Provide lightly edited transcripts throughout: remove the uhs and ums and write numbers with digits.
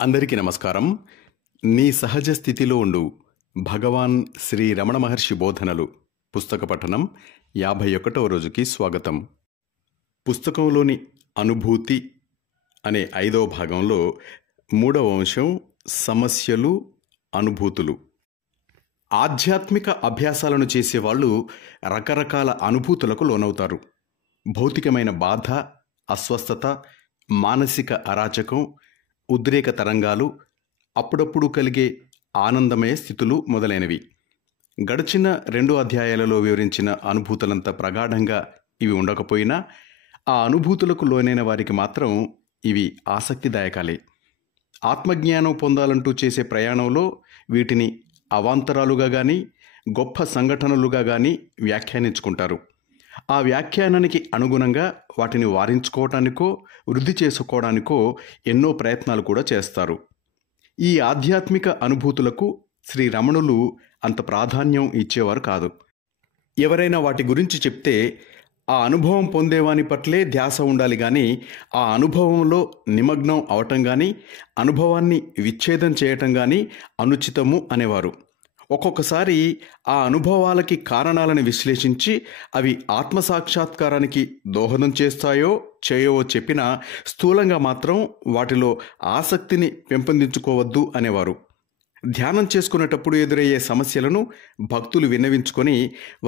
అందరికీ నమస్కారం. నీ సహజ స్థితిలో ఉండు భగవాన్ శ్రీ రమణ మహర్షి బోధనలు పుస్తక పఠనం 51వ రోజుకి స్వాగతం. పుస్తకంలోని అనుభూతి అనే 5వ భాగంలో 3వ అంశం సమస్యలు, అనుభూతులు. ఆధ్యాత్మిక అభ్యాసాలను చేసేవాళ్ళు రకరకాల అనుభూతులకు లోనవుతారు. భౌతికమైన బాధ, అస్వస్థత, మానసిక అరాచకం, ఉద్రేక తరంగాలు, అప్పుడప్పుడు కలిగే ఆనందమయ స్థితులు మొదలైనవి. గడిచిన 2 అధ్యాయాలలో వివరించిన అనుభూతులంత ప్రగాఢంగా ఇవి ఉండకపోయినా ఆ అనుభూతులకు లోనైన వారికి మాత్రం ఇవి ఆసక్తిదాయకాలే. ఆత్మజ్ఞానం పొందాలంటూ చేసే ప్రయాణంలో వీటిని అవాంతరాలుగా కానీ గొప్ప సంఘటనలుగా కానీ వ్యాఖ్యానించుకుంటారు. ఆ వ్యాఖ్యానానికి అనుగుణంగా వాటిని వారించుకోవటానికో వృద్ధి చేసుకోవడానికో ఎన్నో ప్రయత్నాలు కూడా చేస్తారు. ఈ ఆధ్యాత్మిక అనుభూతులకు శ్రీ రమణులు అంత ప్రాధాన్యం ఇచ్చేవారు కాదు. ఎవరైనా వాటి గురించి చెప్తే ఆ అనుభవం పొందేవాని పట్లే ధ్యాస ఉండాలి కానీ ఆ అనుభవంలో నిమగ్నం అవటం కానీ అనుభవాన్ని విచ్ఛేదం చేయటం కానీ అనుచితము అనేవారు. ఒక్కొక్కసారి ఆ అనుభవాలకి కారణాలను విశ్లేషించి అవి ఆత్మసాక్షాత్కారానికి దోహదం చేస్తాయో చేయవో చెప్పినా స్థూలంగా మాత్రం వాటిలో ఆసక్తిని పెంపొందించుకోవద్దు అనేవారు. ధ్యానం చేసుకునేటప్పుడు ఎదురయ్యే సమస్యలను భక్తులు విన్నవించుకొని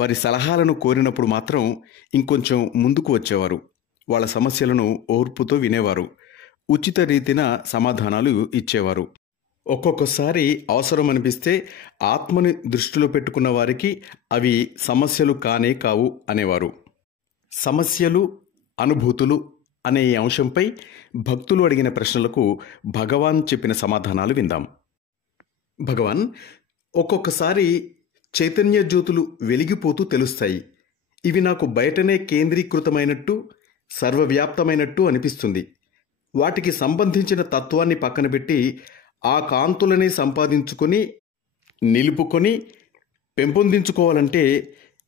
వారి సలహాలను కోరినప్పుడు మాత్రం ఇంకొంచెం ముందుకు వచ్చేవారు. వాళ్ళ సమస్యలను ఓర్పుతో వినేవారు. ఉచిత రీతిన సమాధానాలు ఇచ్చేవారు. ఒక్కొక్కసారి అవసరం అనిపిస్తే ఆత్మని దృష్టిలో పెట్టుకున్న వారికి అవి సమస్యలు కానే కావు అనేవారు. సమస్యలు, అనుభూతులు అనే ఈ అంశంపై భక్తులు అడిగిన ప్రశ్నలకు భగవాన్ చెప్పిన సమాధానాలు విందాం. భగవాన్, ఒక్కొక్కసారి చైతన్య జ్యోతులు వెలిగిపోతూ తెలుస్తాయి. ఇవి నాకు బయటనే కేంద్రీకృతమైనట్టు, సర్వవ్యాప్తమైనట్టు అనిపిస్తుంది. వాటికి సంబంధించిన తత్వాన్ని పక్కన పెట్టి ఆ కాంతులనే సంపాదించుకొని నిలుపుకొని పెంపొందించుకోవాలంటే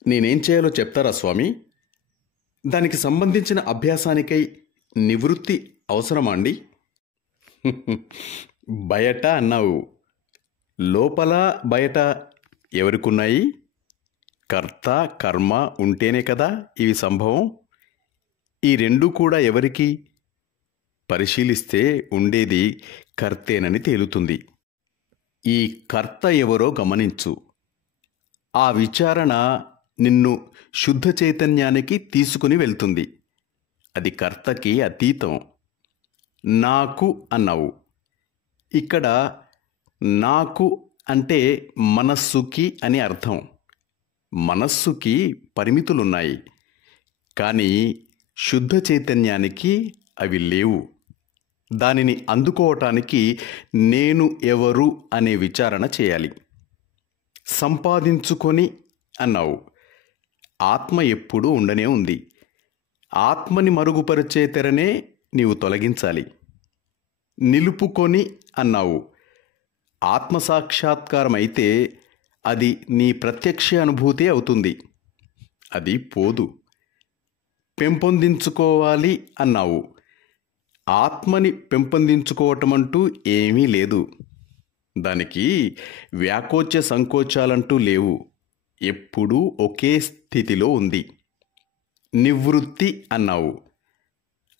నేనేం చేయాలో చెప్తారా స్వామి? దానికి సంబంధించిన అభ్యాసానికై నివృత్తి అవసరమా అండి? బయట అన్నావు, లోపల బయట ఎవరికున్నాయి? కర్త కర్మ ఉంటేనే కదా ఇవి సంభవం. ఈ రెండూ కూడా ఎవరికి? పరిశీలిస్తే ఉండేది కర్తేనని తేలుతుంది. ఈ కర్త ఎవరో గమనించు. ఆ విచారణ నిన్ను శుద్ధ చైతన్యానికి తీసుకుని వెళ్తుంది. అది కర్తకి అతీతం. నాకు అన్నావు. ఇక్కడ నాకు అంటే మనస్సుకి అని అర్థం. మనస్సుకి పరిమితులున్నాయి, కానీ శుద్ధ చైతన్యానికి అవి లేవు. దానిని అందుకోవటానికి నేను ఎవరు అనే విచారణ చేయాలి. సంపాదించుకొని అన్నావు. ఆత్మ ఎప్పుడూ ఉండనే ఉంది. ఆత్మని మరుగుపరిచే తెరనే నీవు తొలగించాలి. నిలుపుకొని అన్నావు. ఆత్మసాక్షాత్కారం అయితే అది నీ ప్రత్యక్ష అనుభూతి అవుతుంది. అది పోదు. పెంపొందించుకోవాలి అన్నావు. ఆత్మని పెంపొందించుకోవటం అంటూ ఏమీ లేదు. దానికి వ్యాకోచ సంకోచాలంటూ లేవు. ఎప్పుడూ ఒకే స్థితిలో ఉంది. నివృత్తి అన్నావు.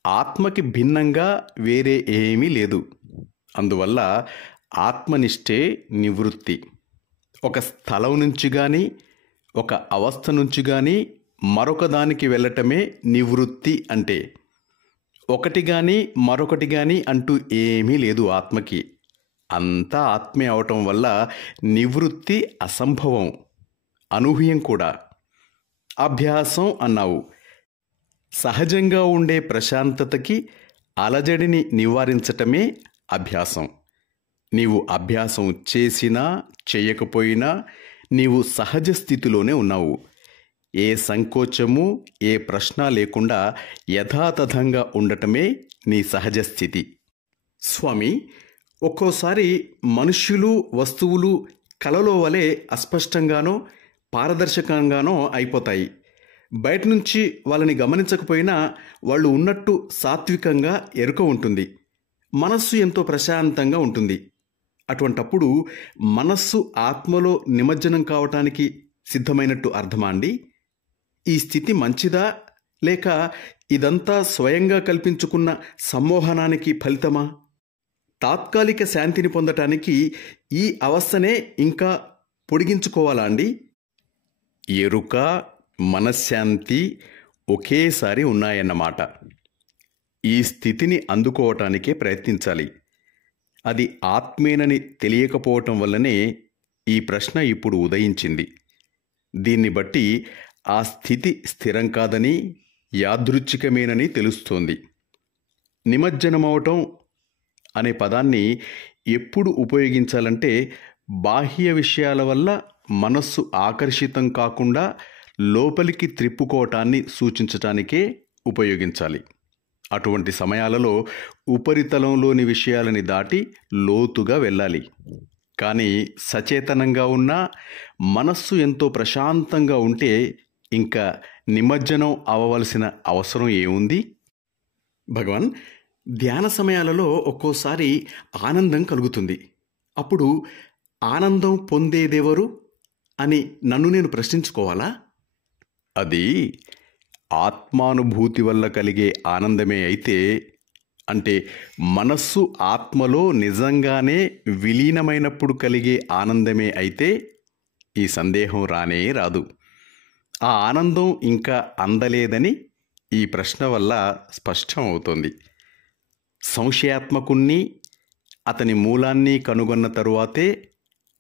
ఆత్మకి భిన్నంగా వేరే ఏమీ లేదు. అందువల్ల ఆత్మనిష్టే నివృత్తి. ఒక స్థలం నుంచి కానీ ఒక అవస్థ నుంచి కానీ మరొక దానికి వెళ్ళటమే నివృత్తి అంటే. ఒకటి కానీ మరొకటి కానీ అంటూ ఏమీ లేదు ఆత్మకి. అంతా ఆత్మే అవటం వల్ల నివృత్తి అసంభవం, అనూహ్యం కూడా. అభ్యాసం అన్నావు. సహజంగా ఉండే ప్రశాంతతకి అలజడిని నివారించటమే అభ్యాసం. నీవు అభ్యాసం చేసినా చేయకపోయినా నీవు సహజ స్థితిలోనే ఉన్నావు. ఏ సంకోచము, ఏ ప్రశ్న లేకుండా యథాతథంగా ఉండటమే నీ సహజ స్థితి. స్వామి, ఒక్కోసారి మనుష్యులు, వస్తువులు కలలో వలె అస్పష్టంగానో పారదర్శకంగానో అయిపోతాయి. బయట నుంచి వాళ్ళని గమనించకపోయినా వాళ్ళు ఉన్నట్టు సాత్వికంగా ఎరుక ఉంటుంది. మనస్సు ఎంతో ప్రశాంతంగా ఉంటుంది. అటువంటప్పుడు మనస్సు ఆత్మలో నిమజ్జనం కావటానికి సిద్ధమైనట్టు అర్థమా అండి? ఈ స్థితి మంచిదా, లేక ఇదంతా స్వయంగా కల్పించుకున్న సమ్మోహనానికి ఫలితమా? తాత్కాలిక శాంతిని పొందటానికి ఈ అవస్థనే ఇంకా పొడిగించుకోవాలా అండి? ఎరుక, మనశ్శాంతి ఒకేసారి ఉన్నాయన్నమాట. ఈ స్థితిని అందుకోవటానికే ప్రయత్నించాలి. అది ఆత్మేనని తెలియకపోవటం వల్లనే ఈ ప్రశ్న ఇప్పుడు ఉదయించింది. దీన్ని బట్టి ఆ స్థితి స్థిరం కాదని, యాదృచ్ఛికమేనని తెలుస్తోంది. నిమజ్జనమవటం అనే పదాన్ని ఎప్పుడు ఉపయోగించాలంటే బాహ్య విషయాల వల్ల మనస్సు ఆకర్షితం కాకుండా లోపలికి త్రిప్పుకోవటాన్ని సూచించటానికే ఉపయోగించాలి. అటువంటి సమయాలలో ఉపరితలంలోని విషయాలని దాటి లోతుగా వెళ్ళాలి. కానీ సచేతనంగా ఉన్నా మనస్సు ఎంతో ప్రశాంతంగా ఉంటే ఇంకా నిమజ్జనం అవ్వవలసిన అవసరం ఏముంది? భగవాన్, ధ్యాన సమయాలలో ఒక్కోసారి ఆనందం కలుగుతుంది. అప్పుడు ఆనందం పొందేదెవరు అని నన్ను నేను ప్రశ్నించుకోవాలా? అది ఆత్మానుభూతి వల్ల కలిగే ఆనందమే అయితే, అంటే మనస్సు ఆత్మలో నిజంగానే విలీనమైనప్పుడు కలిగే ఆనందమే అయితే ఈ సందేహం రానే రాదు. ఆ ఆనందం ఇంకా అందలేదని ఈ ప్రశ్న వల్ల స్పష్టం అవుతోంది. సంశయాత్మకుణ్ణి, అతని మూలాన్ని కనుగొన్న తరువాతే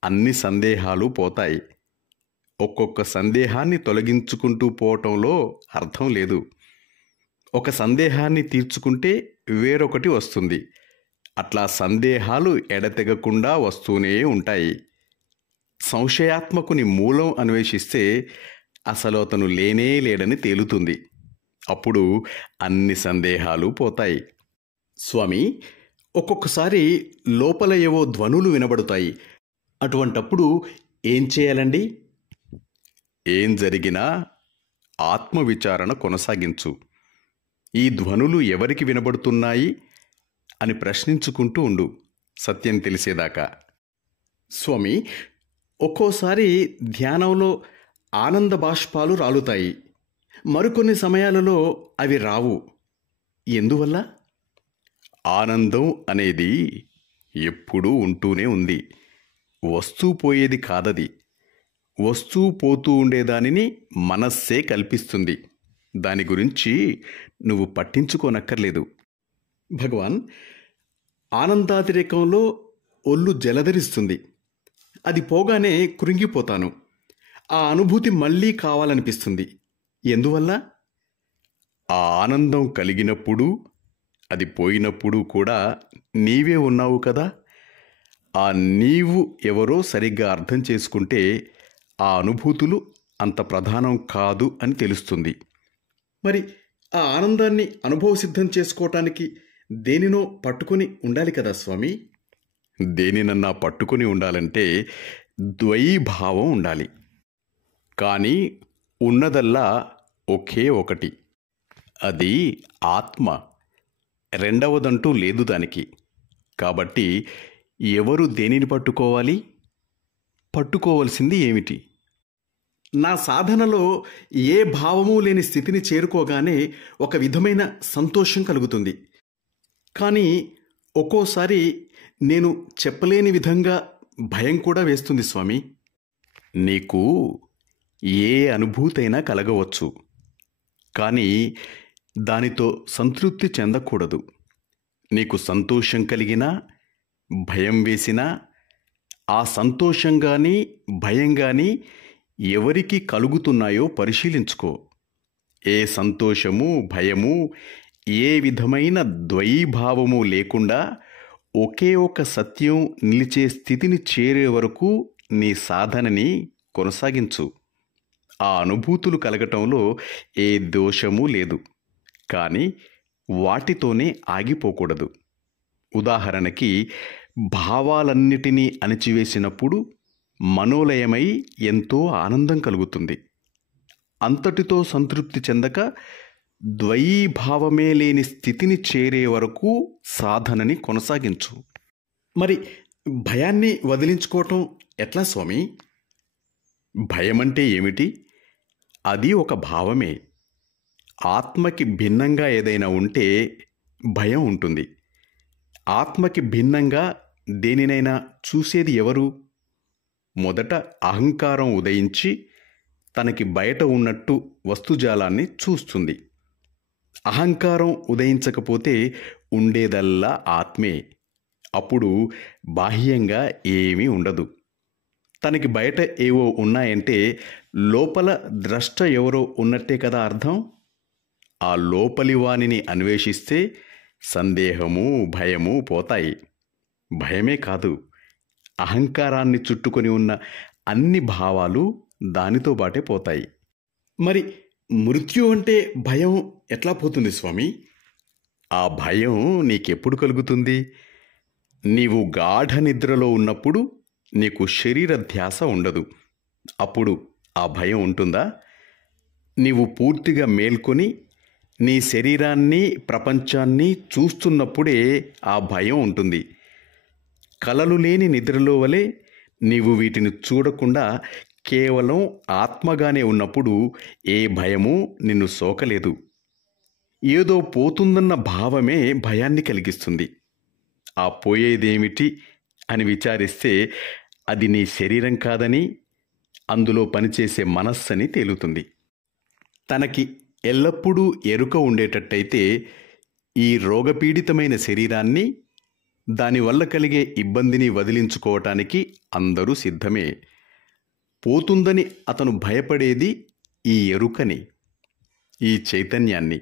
అన్ని సందేహాలు పోతాయి. ఒక్కొక్క సందేహాన్ని తొలగించుకుంటూ పోవటంలో అర్థం లేదు. ఒక సందేహాన్ని తీర్చుకుంటే వేరొకటి వస్తుంది. అట్లా సందేహాలు ఎడతెగకుండా వస్తూనే ఉంటాయి. సంశయాత్మకుని మూలం అన్వేషిస్తే అసలు అతను లేనే లేడని తేలుతుంది. అప్పుడు అన్ని సందేహాలు పోతాయి. స్వామి, ఒక్కొక్కసారి లోపల ఏవో ధ్వనులు వినబడుతాయి. అటువంటప్పుడు ఏం చేయాలండి? ఏం జరిగినా ఆత్మవిచారణ కొనసాగించు. ఈ ధ్వనులు ఎవరికి వినబడుతున్నాయి అని ప్రశ్నించుకుంటూ ఉండు, సత్యం తెలిసేదాకా. స్వామి, ఒక్కోసారి ధ్యానంలో ఆనంద బాష్పాలు రాలుతాయి. మరికొన్ని సమయాలలో అవి రావు. ఎందువల్ల? ఆనందం అనేది ఎప్పుడూ ఉంటూనే ఉంది. వస్తూ పోయేది కాదది. వస్తూ పోతూ ఉండేదానిని మనస్సే కల్పిస్తుంది. దాని గురించి నువ్వు పట్టించుకోనక్కర్లేదు. భగవాన్, ఆనందాతిరేకంలో ఒళ్ళు జలధరిస్తుంది. అది పోగానే కృంగిపోతాను. ఆ అనుభూతి మళ్ళీ కావాలనిపిస్తుంది. ఎందువల్ల? ఆ ఆనందం కలిగినప్పుడు, అది పోయినప్పుడు కూడా నీవే ఉన్నావు కదా. ఆ నీవు ఎవరో సరిగ్గా అర్థం చేసుకుంటే ఆ అనుభూతులు అంత ప్రధానం కాదు అని తెలుస్తుంది. మరి ఆ ఆనందాన్ని అనుభవసిద్ధం చేసుకోవటానికి దేనినో పట్టుకొని ఉండాలి కదా స్వామి. దేనినన్నా పట్టుకొని ఉండాలంటే ద్వైభావం ఉండాలి. కానీ ఉన్నదల్లా ఒకే ఒకటి, అది ఆత్మ. రెండవదంటూ లేదు దానికి. కాబట్టి ఎవరు దేనిని పట్టుకోవాలి? పట్టుకోవలసింది ఏమిటి? నా సాధనలో ఏ భావము లేని స్థితిని చేరుకోగానే ఒక విధమైన సంతోషం కలుగుతుంది. కానీ ఒక్కోసారి నేను చెప్పలేని విధంగా భయం కూడా వేస్తుంది స్వామి. నీకు ఏ అనుభూతైనా కలగవచ్చు, కానీ దానితో సంతృప్తి చెందకూడదు. నీకు సంతోషం కలిగినా, భయం వేసినా, ఆ సంతోషం కానీ భయం కానీ ఎవరికి కలుగుతున్నాయో పరిశీలించుకో. ఏ సంతోషము, భయము, ఏ విధమైన ద్వైభావము లేకుండా ఒకే ఒక సత్యం నిలిచే స్థితిని చేరే వరకు నీ సాధనని కొనసాగించు. ఆ అనుభూతులు కలగటంలో ఏ దోషము లేదు, కానీ వాటితోనే ఆగిపోకూడదు. ఉదాహరణకి, భావాలన్నిటినీ అణిచివేసినప్పుడు మనోలయమై ఎంతో ఆనందం కలుగుతుంది. అంతటితో సంతృప్తి చెందక ద్వయీభావమే లేని స్థితిని చేరే వరకు సాధనని కొనసాగించు. మరి భయాన్ని వదిలించుకోవటం ఎట్లా స్వామి? భయమంటే ఏమిటి? అది ఒక భావమే. ఆత్మకి భిన్నంగా ఏదైనా ఉంటే భయం ఉంటుంది. ఆత్మకి భిన్నంగా దేనినైనా చూసేది ఎవరు? మొదట అహంకారం ఉదయించి తనకి బయట ఉన్నట్టు వస్తుజాలాన్ని చూస్తుంది. అహంకారం ఉదయించకపోతే ఉండేదల్లా ఆత్మే. అప్పుడు బాహ్యంగా ఏమీ ఉండదు. తనకి బయట ఏవో ఉన్నాయంటే లోపల ద్రష్ట ఎవరో ఉన్నట్టే కదా అర్థం. ఆ లోపలి వానిని అన్వేషిస్తే సందేహము, భయము పోతాయి. భయమే కాదు, అహంకారాన్ని చుట్టుకొని ఉన్న అన్ని భావాలు దానితో బాటే పోతాయి. మరి మృత్యు అంటే భయం ఎట్లా పోతుంది స్వామి? ఆ భయం నీకెప్పుడు కలుగుతుంది? నీవు గాఢ నిద్రలో ఉన్నప్పుడు నీకు శరీర ధ్యాస ఉండదు. అప్పుడు ఆ భయం ఉంటుందా? నీవు పూర్తిగా మేల్కొని నీ శరీరాన్ని, ప్రపంచాన్ని చూస్తున్నప్పుడే ఆ భయం ఉంటుంది. కలలు లేని నిద్రలో వలె నీవు వీటిని చూడకుండా కేవలం ఆత్మగానే ఉన్నప్పుడు ఏ భయమూ నిన్ను సోకలేదు. ఏదో పోతుందన్న భావమే భయాన్ని కలిగిస్తుంది. ఆ పోయేదేమిటి అని విచారిస్తే అది నీ శరీరం కాదని, అందులో పనిచేసే మనస్సని తేలుతుంది. తనకి ఎల్లప్పుడూ ఎరుక ఉండేటట్టయితే ఈ రోగపీడితమైన శరీరాన్ని, దానివల్ల కలిగే ఇబ్బందిని వదిలించుకోవటానికి అందరూ సిద్ధమే. పోతుందని అతను భయపడేది ఈ ఎరుకని, ఈ చైతన్యాన్ని.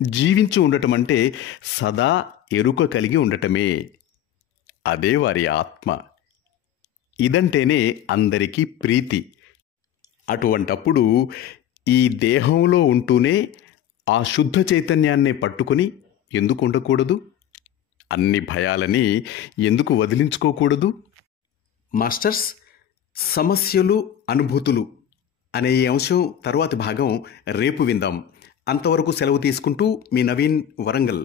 జీవించి ఉండటం అంటే సదా ఎరుక కలిగి ఉండటమే. అదే వారి ఆత్మ. ఇదంటేనే అందరికీ ప్రీతి. అటువంటప్పుడు ఈ దేహంలో ఉంటూనే ఆ శుద్ధ చైతన్యాన్నే పట్టుకుని ఎందుకు ఉండకూడదు? అన్ని భయాలని ఎందుకు వదిలించుకోకూడదు? మాస్టర్స్, సమస్యలు, అనుభూతులు అనే ఈ అంశం తరువాతి భాగం రేపు విందాం. అంతవరకు సెలవు తీసుకుంటూ మీ నవీన్, వరంగల్.